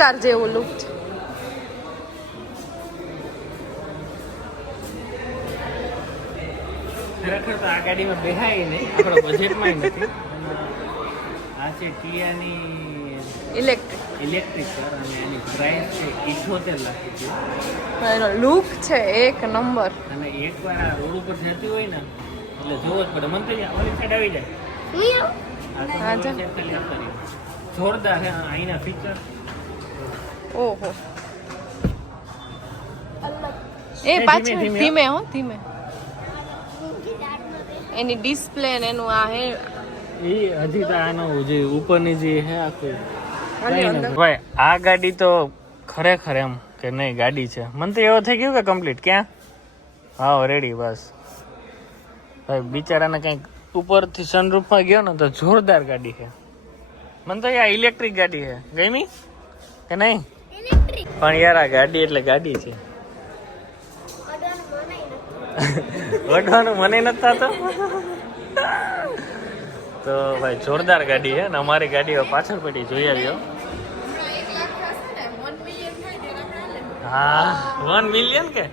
Car જેવું look છે. ખરેખર તો આ ગાડીમાં બેહાય નહીં, આપણો બજેટમાં નથી. આ છે કિયાની ઇલેક્ટ્રિક કાર અને એની પ્રાઇસ છે 78 લાખ રૂપિયા. એનો લુક છે એક નંબર. અને એકવાર આ રોડ ઉપર જતી હોય ને એટલે જોવો જ પડે. મન તો ઓલી સાઈડ આવી જાય. આ તો ઓલી સાઈડ ખાલી આપવાની. જોરદાર છે અહીંના ફીચર. ઓહો એ પાછળ ધીમે હો ધીમે. એની ડિસ્પ્લે ને એનું આ હે એ હજી તો આનો જે ઉપરની જે હે આખું ભાઈ આ ગાડી તો ખરેખર એમ કે નહીં ગાડી છે. મને તો એવું થઈ ગયું કે કમ્પ્લીટ ક્યાં હા રેડી બસ. ભાઈ બિચારાને કંઈક ઉપરથી સનરૂફમાં ગયો ને તો જોરદાર ગાડી છે. મને તો આ ઇલેક્ટ્રિક ગાડી છે ગમી કે નહીં? પણ યાર આ ગાડી એટલે ગાડી છે. વઢવાનું મને નથી થતું. તો ભાઈ જોરદાર ગાડી છે ને અમારી ગાડીઓ પાછળ પડી જોઈ આવ્યો. હા 1 મિલિયન કે